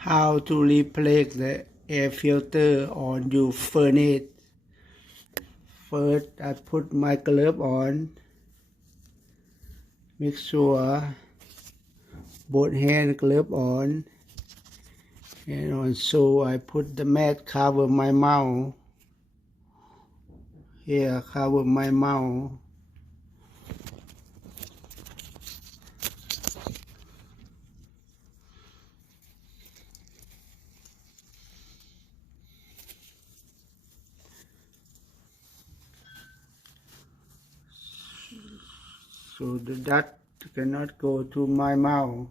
How to replace the air filter on your furnace. First, I put my glove on. Make sure both hand glove on. And also I put the mat cover my mouth. Here, cover my mouth. So the dust cannot go to my mouth.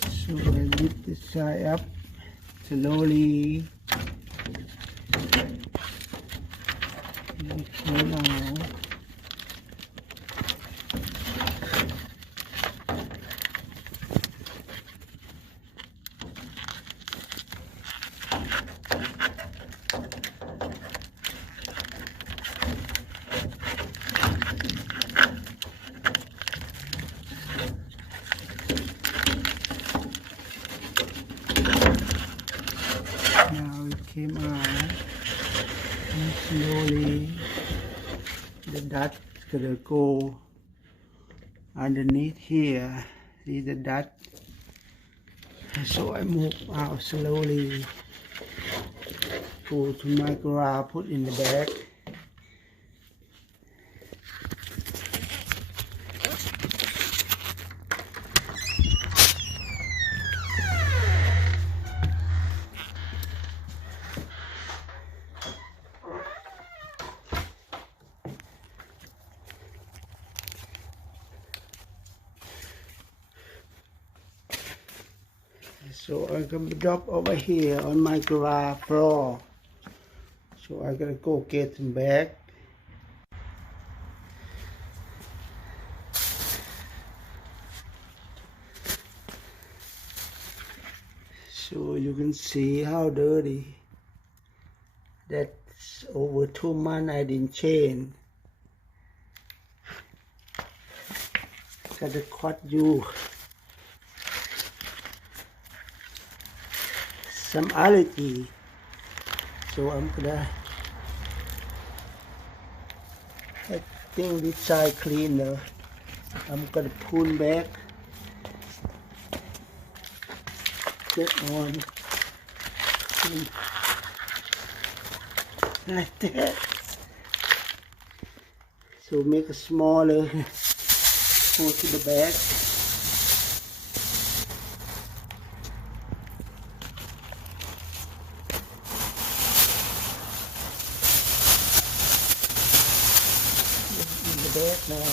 So I lift the side up slowly. Came out. Now it came out, and slowly the dust gonna go underneath here. See the dust? So I move out slowly, go to my garage, put in the bag. So I'm gonna drop over here on my garage floor. So I'm gonna go get them back. So you can see how dirty. That's over 2 months I didn't change. Gotta cut you some allergy. So I'm gonna, I think this side cleaner. I'm gonna pull back, get on, like that. So make it smaller, go to the back. In the back now.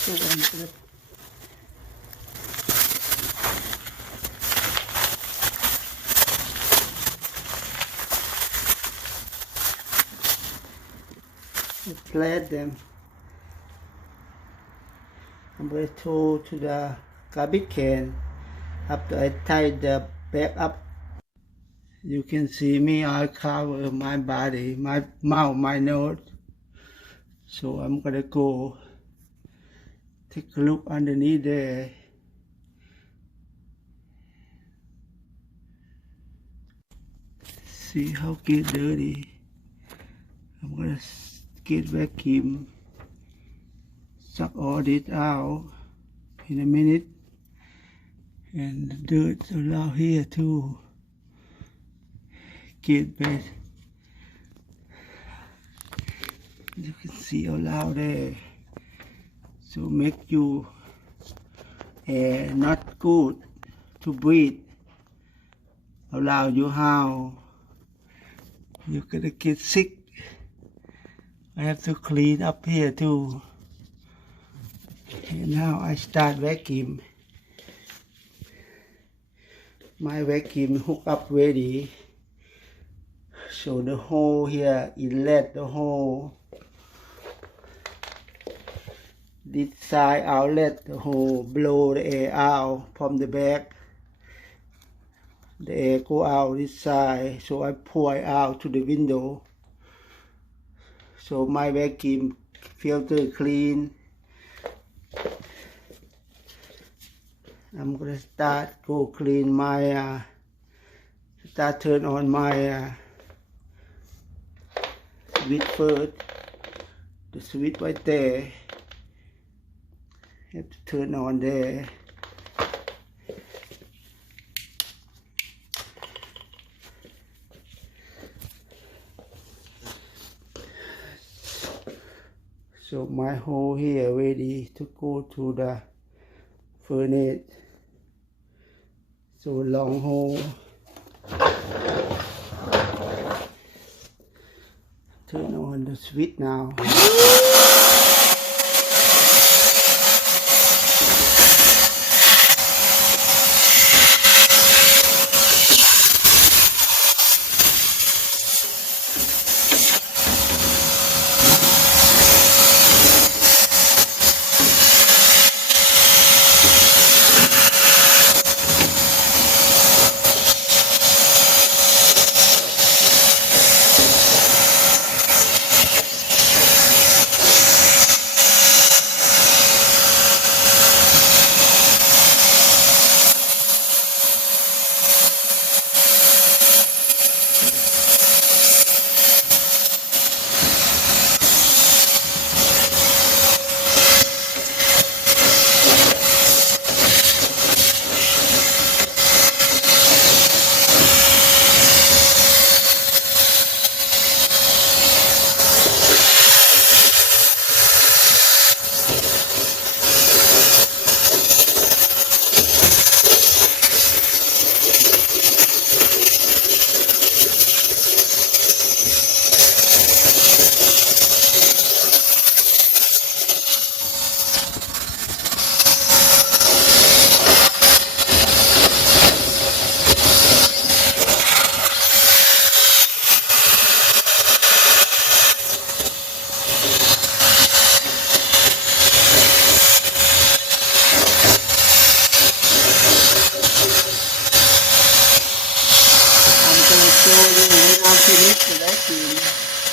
So I'm gonna flat them. I'm going to throw to the garbage can. After I tie the bag up, you can see me, I cover my body, my mouth, my nose. So I'm gonna go take a look underneath there. See how get dirty. I'm gonna get vacuum, suck all this out in a minute. And the dirt around here too. Get back. You can see all out there. So make you air not good to breathe. Allow you how you're gonna get sick. I have to clean up here too. And now I start vacuum. My vacuum hook up ready. So the hole here, inlet the hole. this side outlet the hole, blow the air out from the back. The air go out this side, so I pour it out to the window. So my vacuum filter clean. I'm gonna go clean my, turn on my switch first. The switch right there. Have to turn on there. So my hole here ready to go to the furnace. So long hole. Turn on the switch now.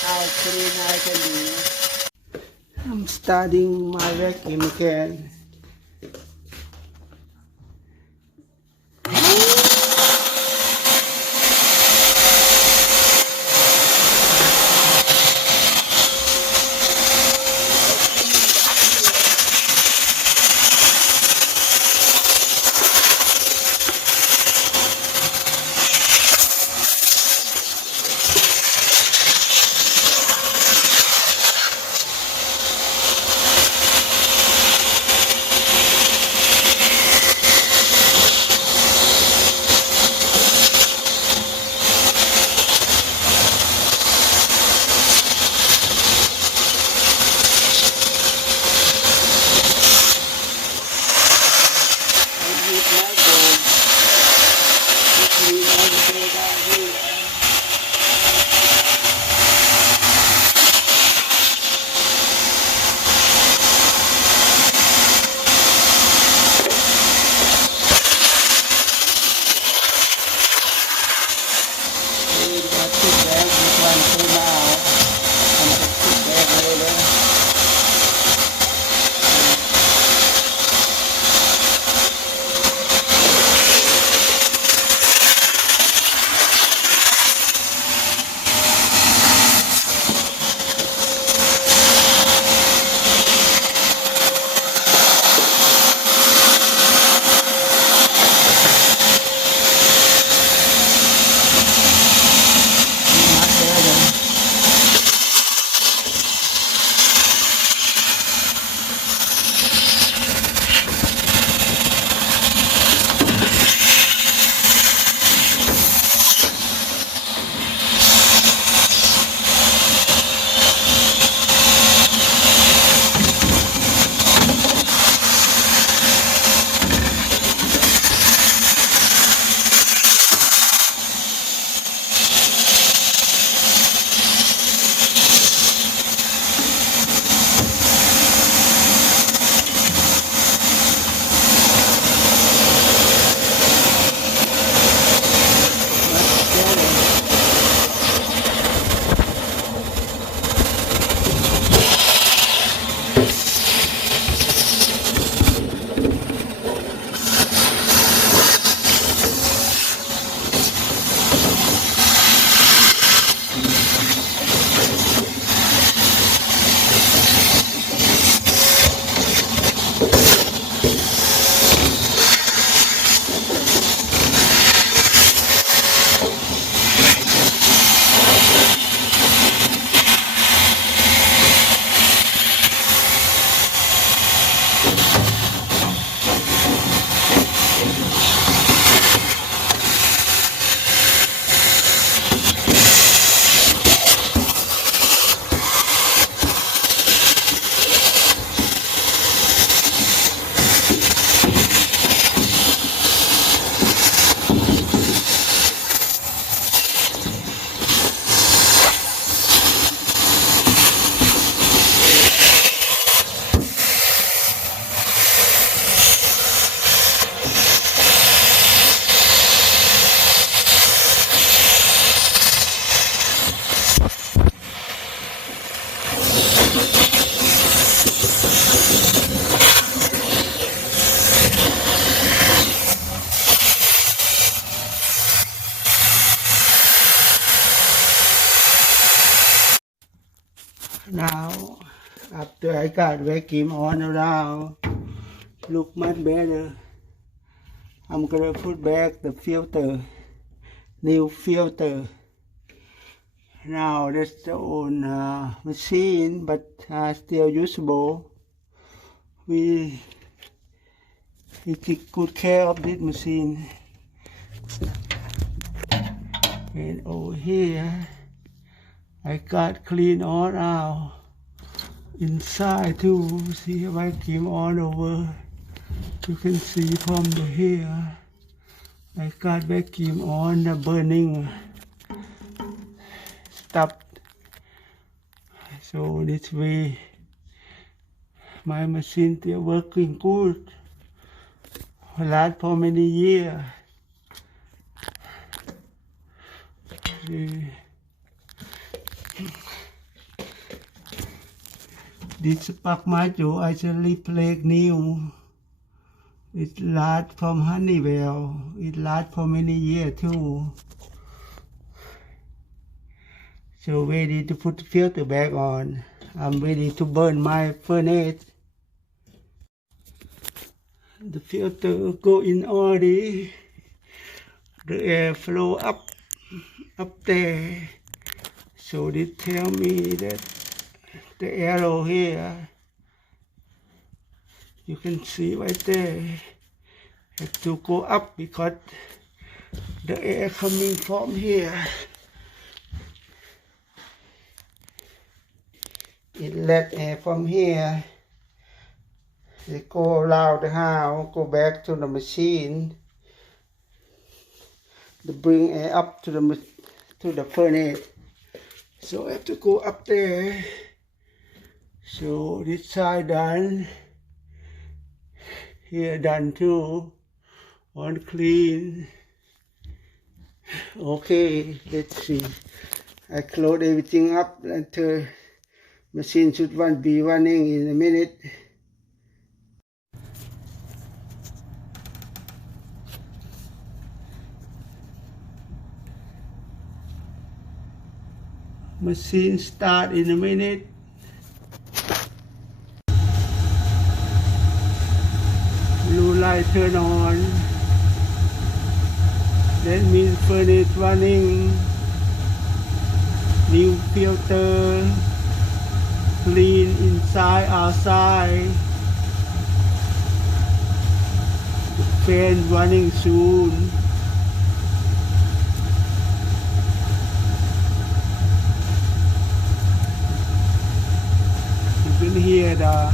How clean I can do. I'm starting my vacuum again. after I got vacuum on around, look much better. I'm gonna put back the filter, new filter. Now that's the old machine, but still usable. We take good care of this machine. And over here, I got clean all out. Inside too, see if I came all over. You can see from the here, I got vacuum on, the burning stopped. So this way, my machine still working good. Last for many years. This spark module I should replace new. It lasts from Honeywell. It lasts for many years too. So ready to put the filter back on. I'm ready to burn my furnace. The filter go in already. The air flow up there. So they tell me that the arrow here, you can see right there, have to go up because the air coming from here. It let air from here. They go around the house, go back to the machine. They bring air up to the furnace. So I have to go up there. So this side done. Here done too. One clean. Okay, let's see. I close everything up until machine should be running in a minute. Machine start in a minute. Blue light turn on. That means furnace running. New filter. Clean inside, outside. The fan running soon. You can hear the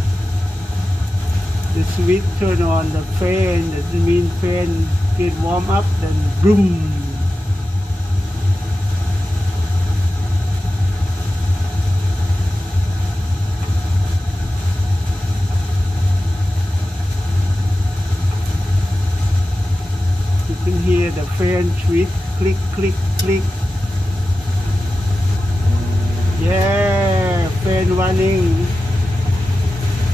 switch turn on the fan. That means fan get warm up, then boom. You can hear the fan switch click, click, click. Yeah, fan running.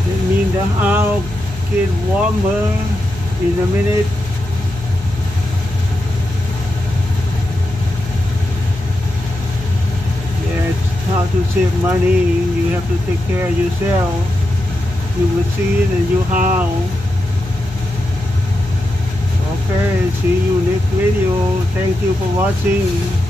That means the house get warmer in a minute. Yes, how to save money. You have to take care of yourself, your machine and your house. Okay, see you next video. Thank you for watching.